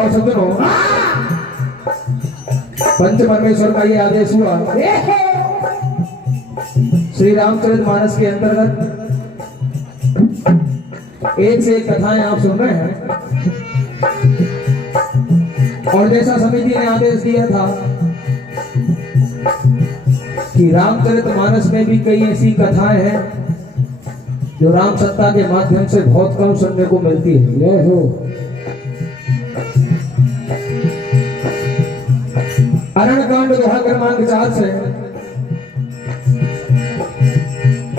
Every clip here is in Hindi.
और सज्जनों, पंच परमेश्वर का ये आदेश हुआ श्री रामचरितमानस के अंतर्गत एक से एक कथाएं आप सुन रहे हैं। और जैसा समिति ने आदेश दिया था कि रामचरितमानस में भी कई ऐसी कथाएं हैं जो राम सत्ता के माध्यम से बहुत कम सुनने को मिलती है। ये हो अरण्यकांड दोहा क्रमांक 4 से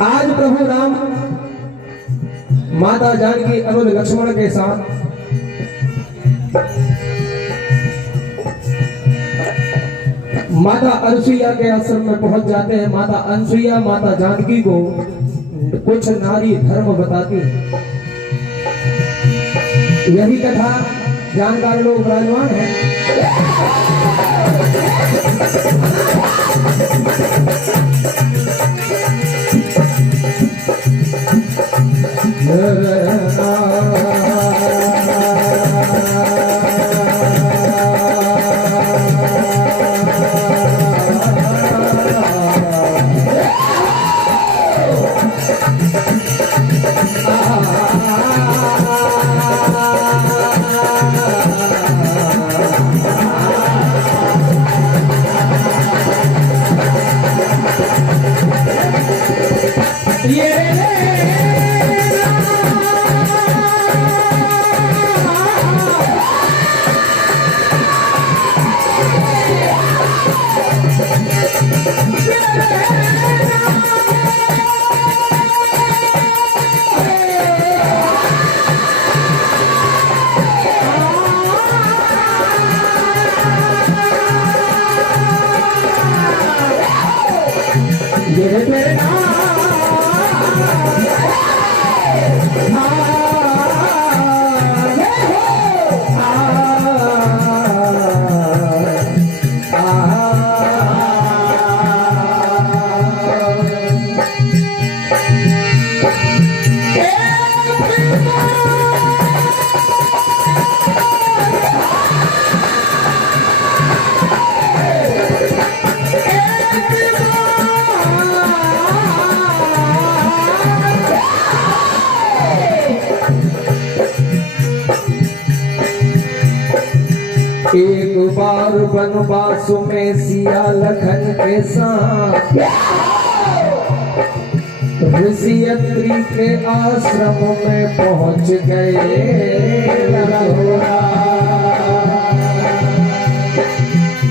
आज प्रभु राम माता जानकी अनुज लक्ष्मण के साथ माता अनसुईया के आश्रम में पहुंच जाते हैं। माता अनसुईया माता जानकी को कुछ नारी धर्म बताती है। यही कथा जानकार लोग विराजमान है। एक बार वनवास में सिया लखन के साथ ऋषि अत्रि के आश्रम में पहुंच गए।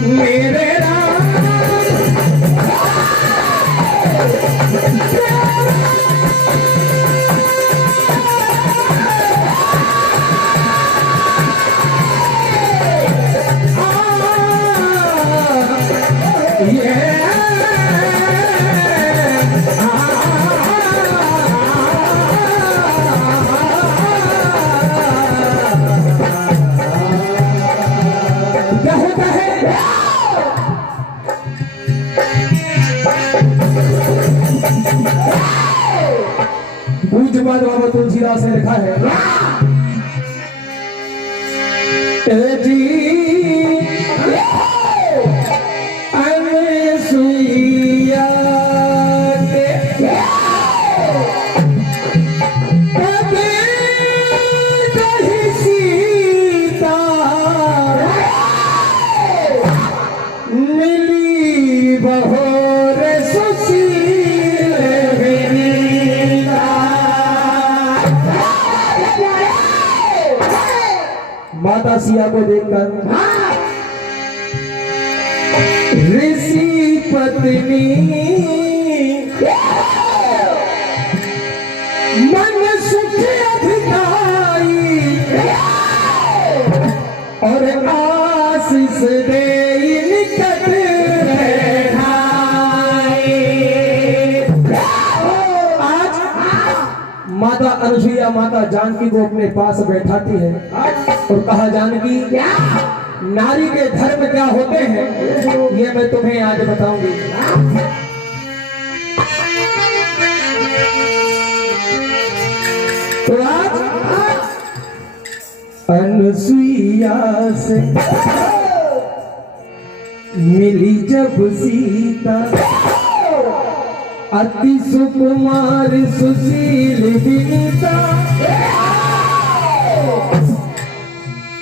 मेरे पूज्य बाबा तुलसीदास ने लिखा है अनसुईया सीता मिली बहोर सुशील माता सिया को देखकर ऋषि पत्नी मन सुख अधिकाई और आशीष दे निकट आज माता अनसुईया माता जानकी को अपने पास बैठाती है और कहा, जानकी नारी के धर्म क्या होते हैं ये मैं तुम्हें आज बताऊंगी। तो आज अनसुईया मैया से मिली जब सीता, अति सुकुमार सुशील विनीता।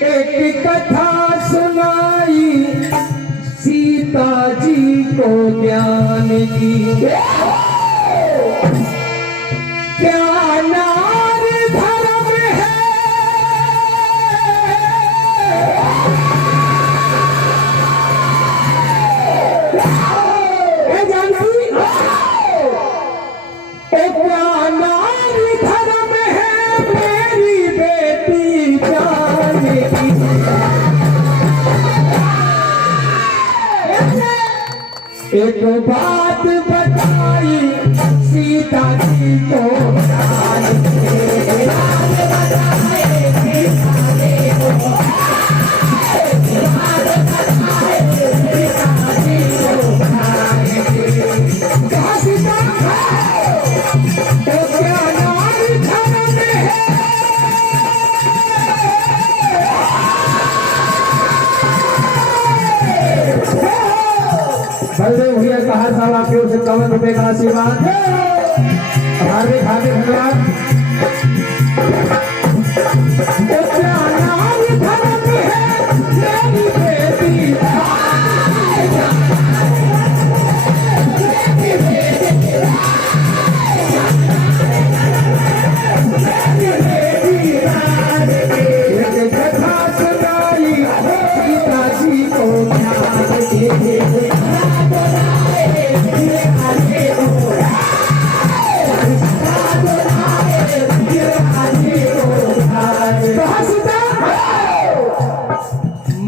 एक कथा सुनाई सीता जी को ज्ञान की, क्या नार धर्म है जानकी, क्या नार धर्म है मेरी बेटी जानकी। एक बात बताई सीता जी को बलदेव भैया का हर साल आपकी ओर से 51 रुपए का आशीर्वाद। हार्दिक हार्दिक धन्यवाद।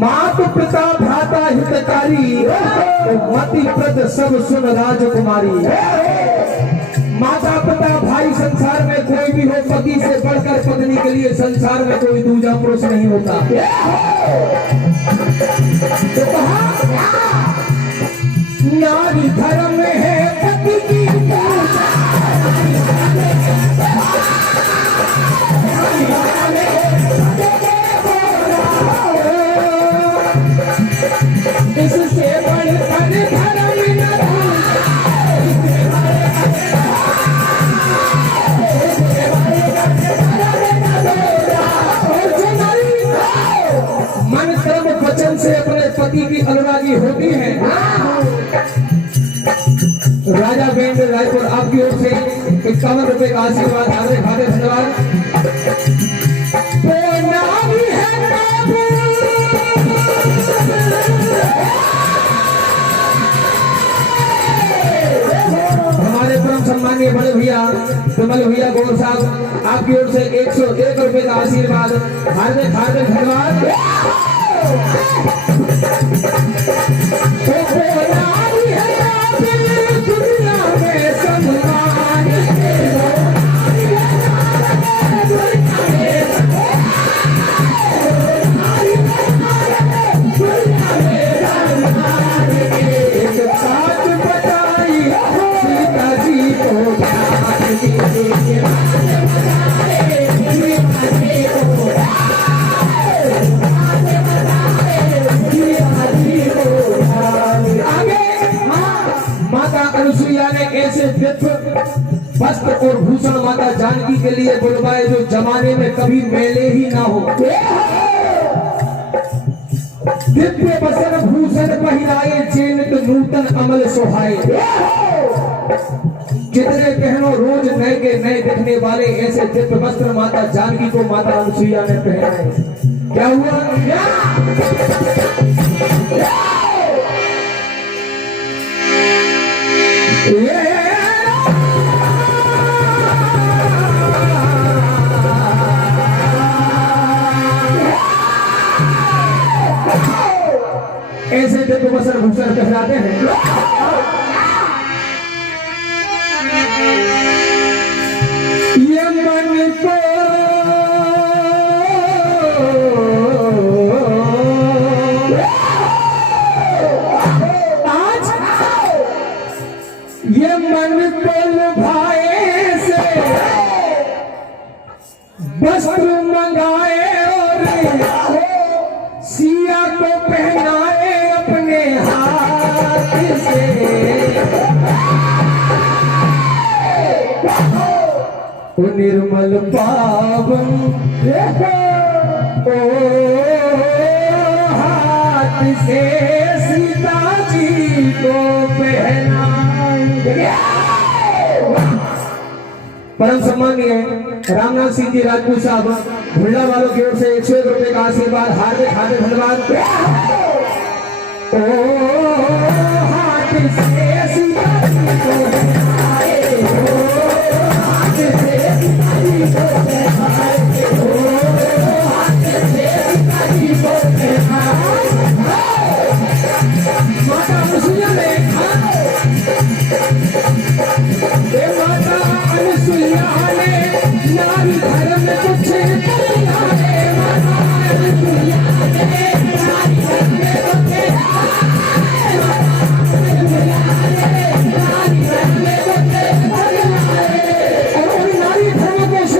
मातु पिता भ्राता हितकारी, मति प्रद सब सुन राजकुमारी। माता पिता भाई संसार में कोई भी हो, पति से बढ़कर पत्नी के लिए संसार में कोई दूजा पुरुष नहीं होता। तो कहा नारी धर्म है पति की इससे बढ़कर धर्म मन कर्म वचन से अपने पति की अनुरागी होती है। राजा बेंड रायपुर आपकी ओर से 51 रुपए का आशीर्वाद। हार्दिक हार्दिक धन्यवाद। हमारे परम सम्मानीय बड़े भैया विमल भैया गौर साहब आपकी ओर से 101 रुपए का आशीर्वाद। हार्दिक हार्दिक धन्यवाद। दुनिया में सम्मान वस्त्र और भूषण माता जानकी के लिए बुलवाए जो जमाने में कभी मेले ही ना हो। दिव्य वस्त्र भूषण पहिराए चेनित नूतन अमल सोहाए। जितने पहनो रोज नए के नए दिखने वाले ऐसे दिव्य वस्त्र माता जानकी को माता अनुसुईया ने पहनाए। क्या हुआ? ऐसे दिव्य वस्त्र भूषण पहनाते हैं। ये मन को आज ये मन को लुभाए से वस्त्र मंगाए और ओ निर्मल पावन ओ हाथ से सीता जी को पहनाएंगे। परम सम्मानीय रामनाथ सिंह जी राजपूत साहब भुल्ला वालों की ओर से 101 रुपए का आशीर्वाद, हार्दिक हार्दिक धन्यवाद। ओ हाथ से सीता जी को पहनाए, ओ हाथ से सीता जी को पहनाए, ओ हाथ से सीता जी को पहनाए। माता अनुसुईया ने माता अनुसुईया ने नारी धर्म कुछ किया है। माता अनुसुईया ने नारी धर्म कुछ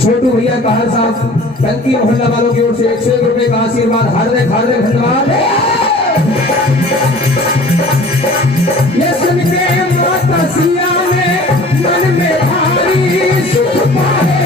छोटू भैया कहर साहब टंकी मोहल्ला वालों की ओर से 101 रुपए का आशीर्वाद, हार्दिक हार्दिक धन्यवाद। ये सुन के माता सिया ने मन में भारी सुख पाए।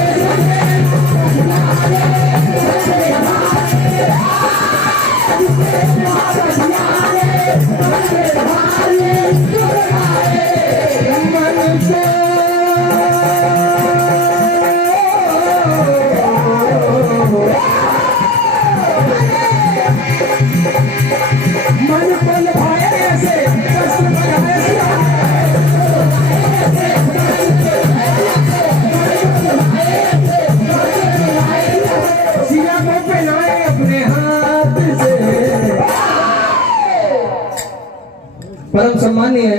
परम सम्मानीय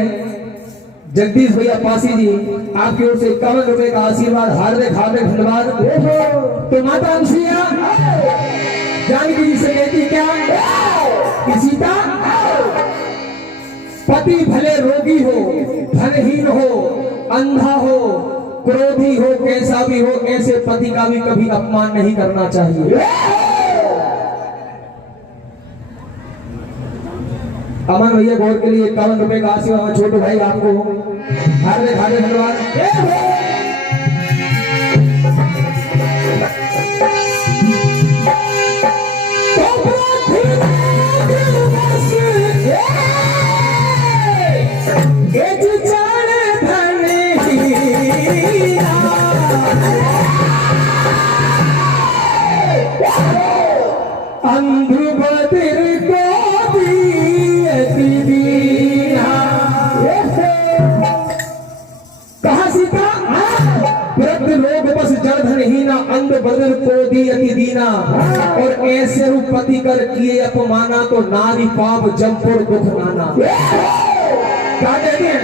जगदीश भैया पासी जी आपकी ओर से 51 रुपए का आशीर्वाद, हार्दिक हार्दिक धन्यवाद। तो माता अनुसुईया जानकी जी से कहती क्या कि सीता, पति भले रोगी हो, धनहीन हो, अंधा हो, क्रोधी हो, कैसा भी हो, ऐसे पति का भी कभी अपमान नहीं करना चाहिए। अमन भैया गौर के लिए 51 रुपए का आशीर्वाद, छोटे भाई आपको हार्दिक हार्दिक धन्यवाद। अंधु बदिर को कहा सीता, वृद्ध लोग बस जड़ धनहीना, अंध बदिर को दी अति दीना। और ऐसे रूपति कर किए अपमाना, तो नारी पाप जमपुर दुख नाना। क्या कहते हैं?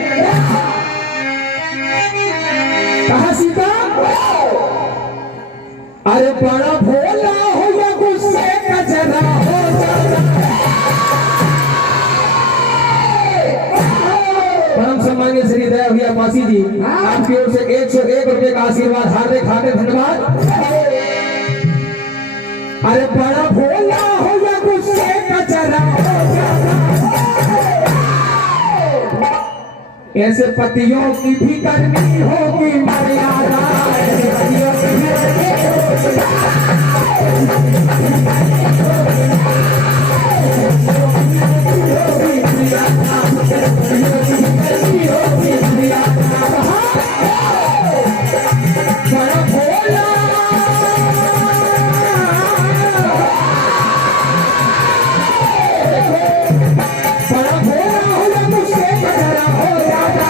कहा सीता, अरे बड़ा भोला हो या गुस्से का जरा हो जाना। परम सम्मानीय श्री दया भैया पासी जी आपकी ओर से 101 रुपए का आशीर्वाद, हार्दिक हार्दिक धन्यवाद। अरे बड़ा भोला हो या गुस्से का जरा हो जाना। ऐसे पतियों की भी करनी होगी मर्यादा। बड़ा भोला हो या मुझसे बड़ा हो जाता।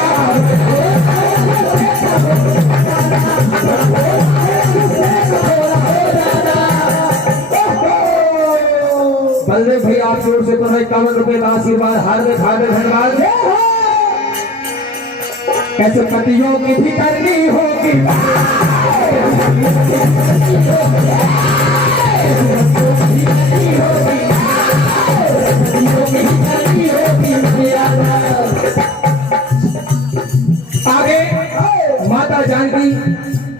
बलदेव भाई आपकी ओर से 51 रुपए का आशीर्वाद, हार्दिक हार्दिक धन्यवाद। कैसे पतियों की भी करनी होगी आगे माता जानकी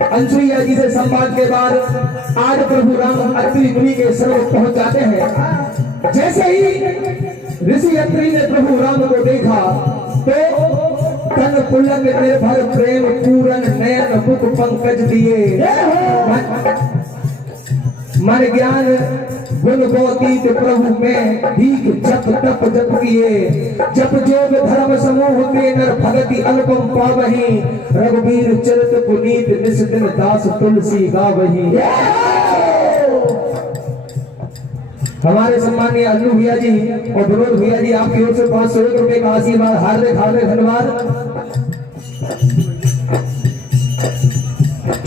अनुसुईया जी से संवाद के बाद आज प्रभु राम अत्रि मुनि के समीप पहुंच जाते हैं। जैसे ही ऋषि अत्रि ने प्रभु राम को देखा तो तन पुलक निर्भर प्रेम पूरन नयन मुख पंकज दिए। मन ज्ञान गुण गोतीत प्रभु में दीख जप तप जप किए। जप जोग धर्म समूह के नर भगति अनुपम पावही। रघुबीर चरित पुनीत निस दिन दास तुलसी गावही। हमारे सम्मानीय अन्नू भैया जी और विनोद भैया जी आपकी ओर से 501 रुपए का आशीर्वाद हार्दिक हार्दिक धन्यवाद।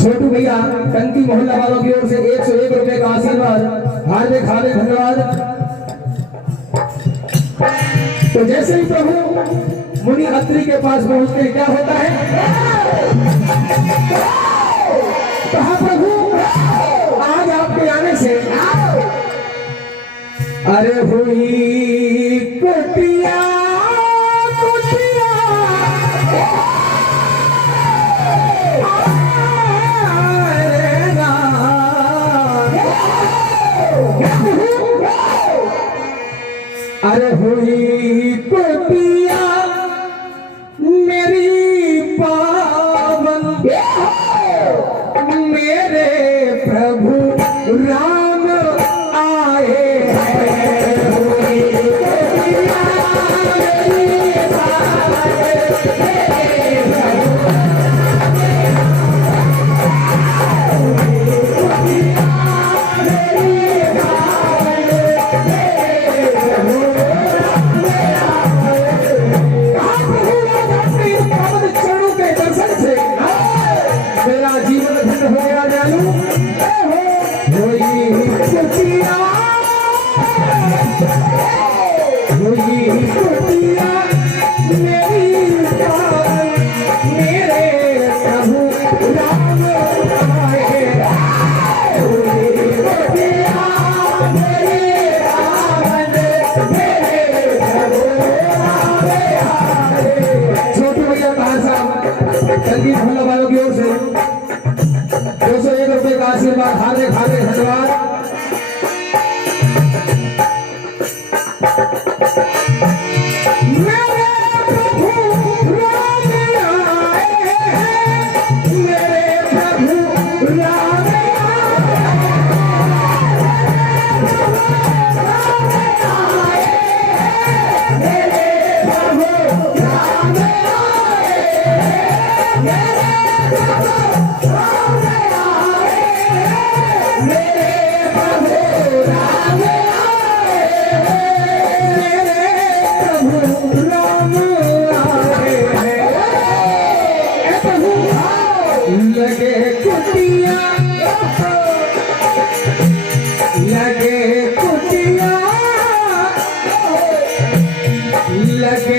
छोटू भैया टंकी मोहल्ला वालों की ओर से 101 रुपए का आशीर्वाद हार्दिक हार्दिक धन्यवाद। तो जैसे ही प्रभु मुनि अत्रि के पास पहुंचते क्या होता है? कहा प्रभु आज आपके आने से अरे हुई कुटिया कुटिया अरे हुई कुटिया मेरी पावन मेरे प्रभु राम आए हैं। हुई कुटिया मेरी पावन मेरे प्रभु संगीत भल्ला वालों की ओर से 201 रुपए का आशीर्वाद हार्दिक हार्दिक धन्यवाद। लगे